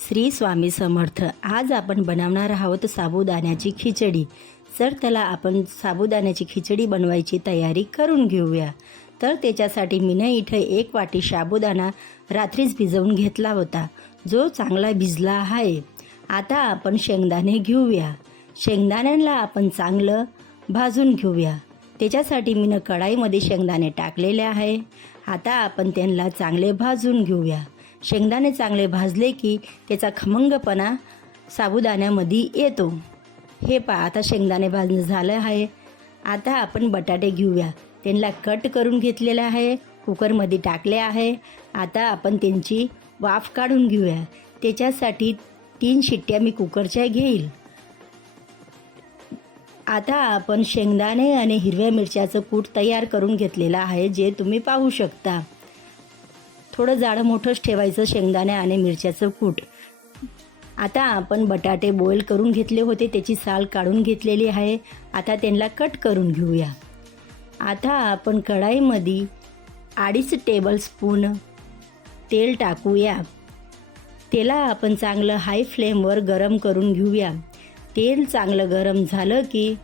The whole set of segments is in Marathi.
श्री स्वामी समर्थ। आज आपण बनवणार आहोत साबुदाण्याची खिचडी। तर त्याला आपण साबुदाण्याची खिचडी बनवायची तयारी करून घेऊया। तर त्याच्यासाठी मी इथे 1 वाटी साबुदाणा रात्रीच भिजवून घेतला होता, जो चांगला भिजला आहे। आता आपण शेंगदाणे घेऊया। शेंगदाण्यांना आपण चांगलं भाजून घेऊया। त्याच्यासाठी मी कढाईमध्ये शेंगदाणे टाकलेले आहे। आता आपण त्यांना चांगले भाजून घेऊया। शेंगदाणे चांगले भाजले की त्याचा खमंगपणा साबुदाण्यामध्ये येतो। हे पहा, आता शेंगदाणे भाजणं झालं आहे। आता आपण बटाटे घेऊया। त्यांना कट करून घेतलेले आहे, कुकरमध्ये टाकले आहे। आता आपण त्यांची वाफ काढून घेऊया। त्याच्यासाठी 3 शिट्ट्या मी कुकरच्या घेईल। आता आपण शेंगदाणे आणि हिरव्या मिरच्याचं कूट तयार करून घेतलेलं आहे, जे तुम्ही पाहू शकता। थोडं जाडं मोठंच ठेवायचं शेंगदाणे आणि मिरच्याचं कूट। आता आपण बटाटे बॉईल करून घेतले होते, त्याची साल काढून घेतलेली आहे। आता त्यांना कट करून घेऊया। आता आपण कढाईमध्ये 2.5 टेबलस्पून तेल टाकूया। त्याला आपण चांगलं हाय फ्लेमवर गरम करून घेऊया। तेल चांगलं गरम झालं की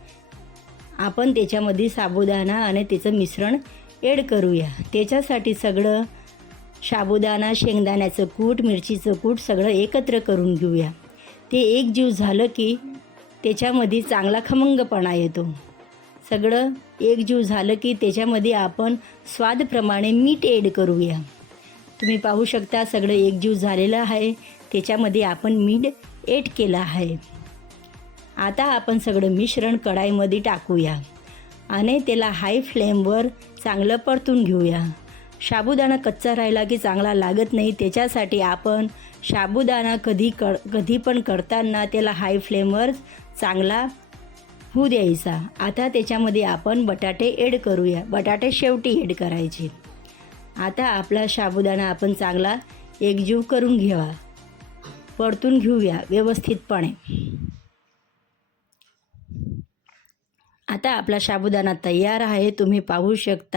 आपण त्याच्यामध्ये साबुदाणा आणि त्याचं मिश्रण ॲड करूया। त्याच्यासाठी सगळं साबुदाणा, शेंगदाण्याचं कूट, मिरचीचं कूट सगळं एकत्र करून घेऊया। ते एकजीव झालं की त्याच्यामध्ये चांगला खमंगपणा येतो। सगळं एकजीव झालं की त्याच्यामध्ये आपण स्वादप्रमाणे मीठ ॲड करूया। तुम्ही पाहू शकता सगळं एकजीव झालेलं आहे। त्याच्यामध्ये आपण मीठ ॲड केलं आहे। आता आपण सगळं मिश्रण कढाईमध्ये टाकूया आणि त्याला हाय फ्लेमवर चांगलं परतून घेऊया। साबुदाणा कच्चा राहिला की चांगला लागत नाही, त्याच्यासाठी आपण साबुदाणा कधी पण करताना त्याला हाय फ्लेमवर चांगला होऊ द्यायचा। आता त्याच्यामध्ये आपण बटाटे ॲड करूया। बटाटे शेवटी ॲड करायचे। आता आपला साबुदाणा आपण चांगला एकजीव करून घ्यावा, परतून घेऊया व्यवस्थितपणे। आता आपला साबुदाणा तयार आहे, तुम्ही पाहू शकता।